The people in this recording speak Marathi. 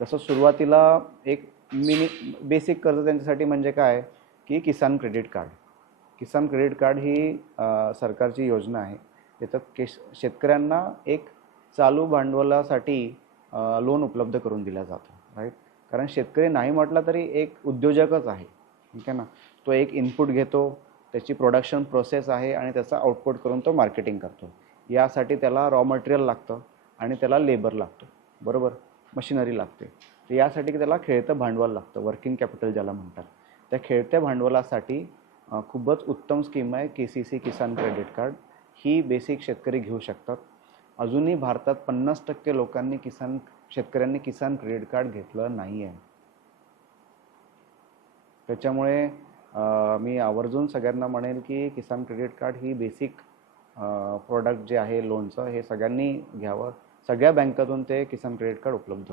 तसं सुरुवातीला एक बेसिक कर्ज त्यांच्यासाठी म्हणजे काय की किसान क्रेडिट कार्ड. किसान क्रेडिट कार्ड ही सरकारची योजना आहे. त्याच्यात शेतकऱ्यांना एक चालू भांडवलासाठी लोन उपलब्ध करून दिलं जातं, राईट. कारण शेतकरी नाही म्हटला तरी एक उद्योजकच आहे, ठीक आहे ना. तो एक इनपुट घेतो, त्याची प्रोडक्शन प्रोसेस आहे आणि त्याचा आउटपुट करून तो मार्केटिंग करतो. यासाठी त्याला रॉ मटेरियल लागतं आणि त्याला लेबर लागतो, बरोबर, मशिनरी लागते. तर यासाठी त्याला खेळतं भांडवल लागतं, वर्किंग कॅपिटल ज्याला म्हणतात. त्या खेळत्या भांडवलासाठी खूपच उत्तम स्कीम आहे KCC किसान क्रेडिट कार्ड. ही बेसिक शेतकरी घेऊ शकतात. अजूनही भारतात 50% लोकांनी शेतकऱ्यांनी किसान क्रेडिट कार्ड घेतलं नाही आहे. त्याच्यामुळे मी आवर्जून सगळ्यांना म्हणेल की किसान क्रेडिट कार्ड ही बेसिक प्रोडक्ट जे आहे लोनचं हे सगळ्यांनी घ्यावं. सगळ्या बँकातून ते किसान क्रेडिट कार्ड उपलब्ध